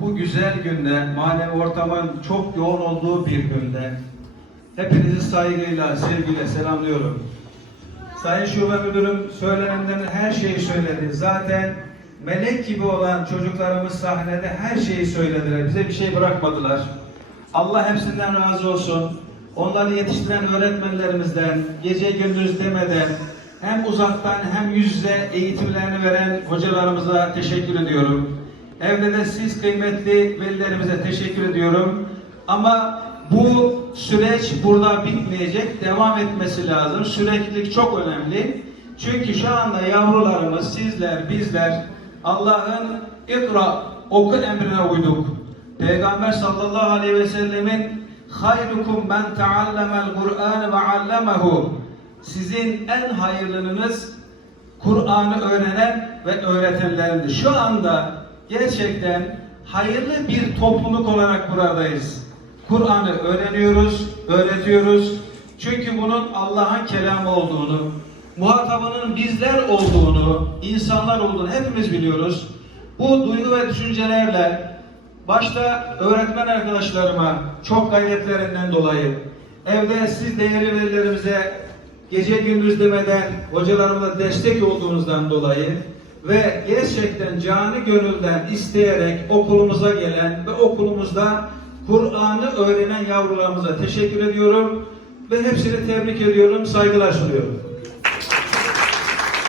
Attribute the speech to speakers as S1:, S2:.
S1: bu güzel günde, manevi ortamın çok yoğun olduğu bir günde hepinizi saygıyla, sevgiyle selamlıyorum. Sayın Şube Müdürüm söylenenlerin her şeyi söyledi. Zaten melek gibi olan çocuklarımız sahnede her şeyi söylediler. Bize bir şey bırakmadılar. Allah hepsinden razı olsun. Onları yetiştiren öğretmenlerimizden, gece gündüz demeden hem uzaktan hem yüz yüze eğitimlerini veren hocalarımıza teşekkür ediyorum. Evde de siz kıymetli velilerimize teşekkür ediyorum. Ama bu süreç burada bitmeyecek, devam etmesi lazım. Süreklilik çok önemli. Çünkü şu anda yavrularımız, sizler, bizler Allah'ın ikra, oku emrine uyduk. Peygamber sallallahu aleyhi ve sellemin hayrukum men taallemel Kur'an ve allemehu sizin en hayırlınız Kur'an'ı öğrenen ve öğretenlerindir. Şu anda gerçekten hayırlı bir topluluk olarak buradayız. Kur'an'ı öğreniyoruz, öğretiyoruz. Çünkü bunun Allah'ın kelamı olduğunu, muhatabının bizler olduğunu, insanlar olduğunu hepimiz biliyoruz. Bu duygu ve düşüncelerle başta öğretmen arkadaşlarıma çok gayretlerinden dolayı, evde siz değerli velilerimize gece gündüz demeden hocalarımıza destek olduğunuzdan dolayı ve gerçekten canı gönülden isteyerek okulumuza gelen ve okulumuzda Kur'an'ı öğrenen yavrularımıza teşekkür ediyorum ve hepsini tebrik ediyorum, saygılar sunuyorum.